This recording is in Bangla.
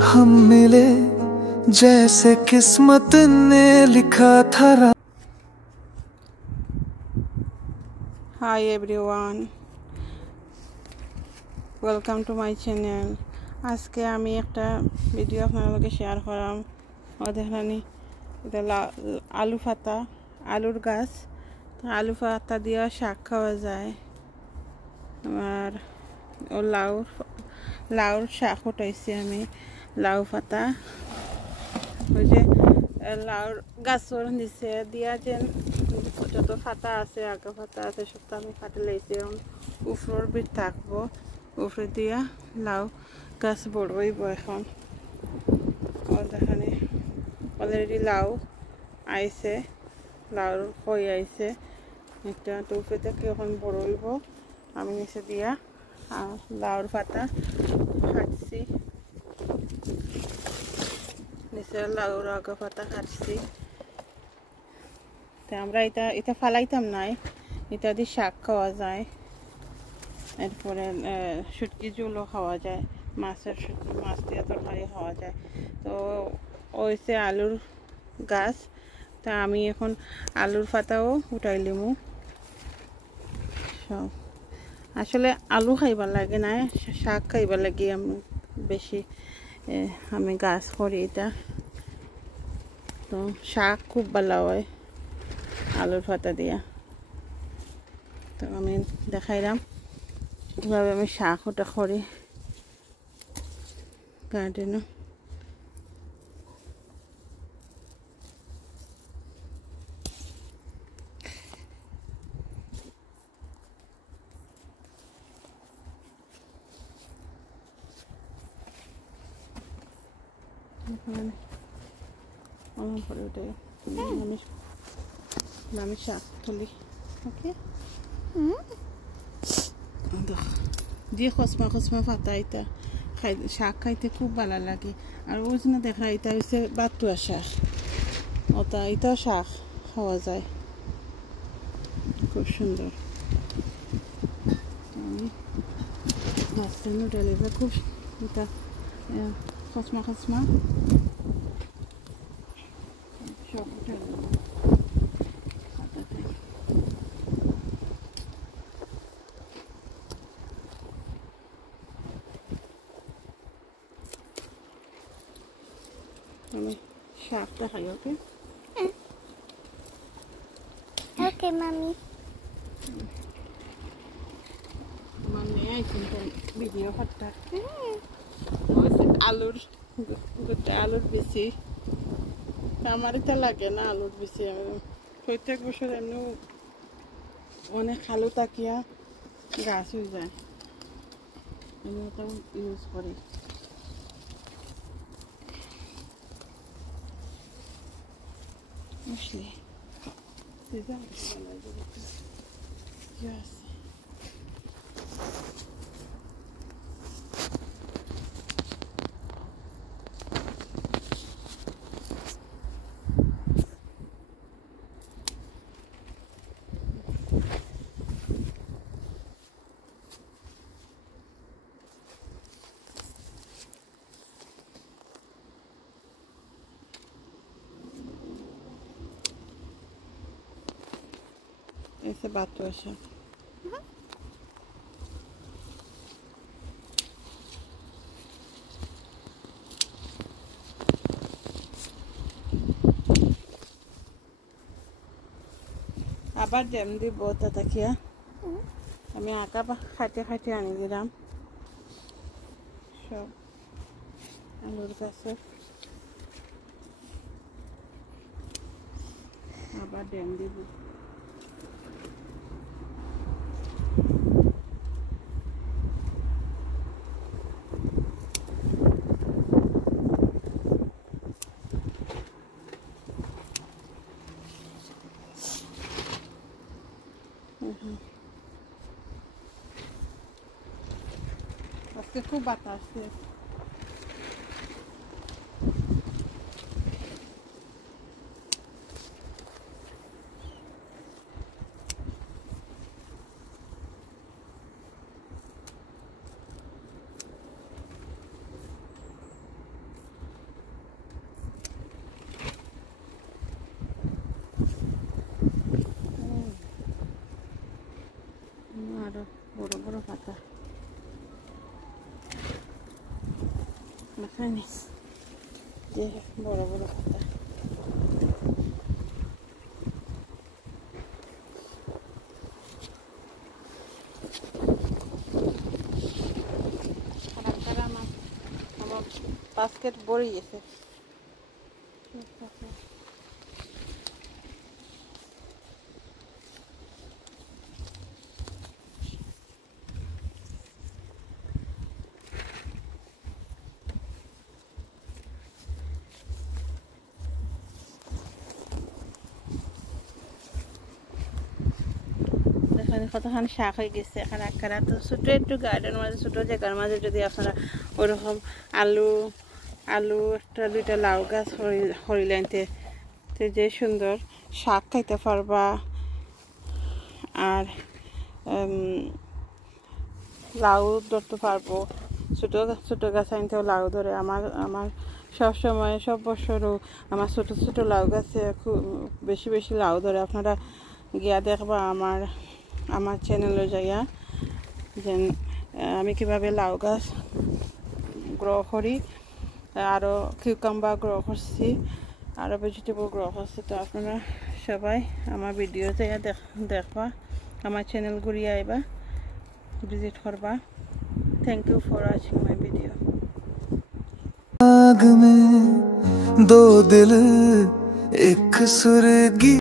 हम मिले जैसे किस्मत ने लिखा था। Hi everyone, welcome to my channel. আজকে আমি একটা ভিডিও আপনাদের শেয়ার করাম। ও দেখলানি এটা আলু পাতা, আলুর গাছ। আলু পাতা দিয়ে শাক খাওয়া যায়। আর ও লাউর শাক উঠাইছি আমি। লাউ পাতা ওই যে লাউর গাছর নিচে দিয়া যেন যত পাতা আছে, আগা পাতা আছে, সব আমি কাটে লাইছি। এখন উপরের বিট থাকবো, উপরে দিয়া লাউ গাছ বড় হইব। এখন দেখানি অলরেডি লাউ আইছে, লাউর হয়ে আইছে একটা। তো উপরে থেকে এখন বড় হইব। আমি নিচে দিয়া লাউর পাতা কাটছি, নিচে লাউর আগা পাতা কাটছি। আমরা এটা ফালাইতাম নাই, এটা দিয়ে শাক খাওয়া যায়। এরপরে শুটকি ঝোলও খাওয়া যায়, মাছ দিয়ে তরকারি খাওয়া যায়। তো ওইসে আলুর গাছ। তা আমি এখন আলুর পাতাও উঠাই লিমু সব। আসলে আলু খাইবার লাগে না, শাক খাইবার লাগে আমি বেশি। আমি গাছ করি এটা, তো শাক খুব ভালো হয় আলুর পাতা দিয়া। তো আমি দেখাইলাম কীভাবে আমি শাক ওটা করি গার্ডেনে। পরে ওটাই আমি শাক তুলি। ওকে, দিয়ে খসমা পাতা এটা শাক খাইতে খুব ভালো লাগে। আর ওই জন্য দেখা এটা হচ্ছে বাতুয়া শাক, ওটা এটাও শাক খাওয়া যায়, খুব সুন্দর। আমি মাঝখানে ডালিটা খুব এটা খসমা সব উঠে পাতাতে। আমি শাকটা খাই। ওকে ওকে মামি। আমার মেয়ে আইছেন ভিডিও ফাটটা আলুর গোটা আলুর বেশি। আমার এটা লাগে না আলুর বেশি। আমি প্রত্যেক বছর এমনি অনেক আলু তাকিয়া গাছ হয়ে যায়, আমি ওটা ইউজ করি। বুঝলি Yes. Esse batocha. আবার জ্যাম দিব তাকিয়া। আমি আঁকা খাইতে আনি দিলাম সব আলুর গাছে। আবার জ্যাম দিব। আজকে খুব বাতাস। এখানে যে বড় বড় পাতা আমার বাস্কেট ভরে গেছে। এখানে কতখানি শাক হয়ে গেছে। এখানে একটা তো ছোটো একটু গার্ডেন মাঝে ছোটো জায়গার মাঝে যদি আপনারা ওরকম আলু একটা দুইটা লাউ গাছ হরিলাইনতে যে সুন্দর শাক খাইতে পারবা। আর লাউ ধরতে পারবো, ছোটো ছোটো গাছ আনতেও লাউ ধরে। আমার সবসময় সব বছরও আমার ছোটো ছোটো লাউ গাছে খুব বেশি বেশি লাউ ধরে। আপনারা গিয়া দেখবা আমার চ্যানেলে যাইয়া যে আমি কীভাবে লাউ গাছ গ্রো করি, আরও কিউকাম্বার গ্রো করছি, আরও ভেজিটেবল গ্রো করছি। তো আপনারা সবাই আমার ভিডিও যাইয়া দেখবা, আমার চ্যানেল ঘুরিয়ে আইবা, ভিজিট করবা। Thank you for watching my video. आग में दो दिल एक सुरगी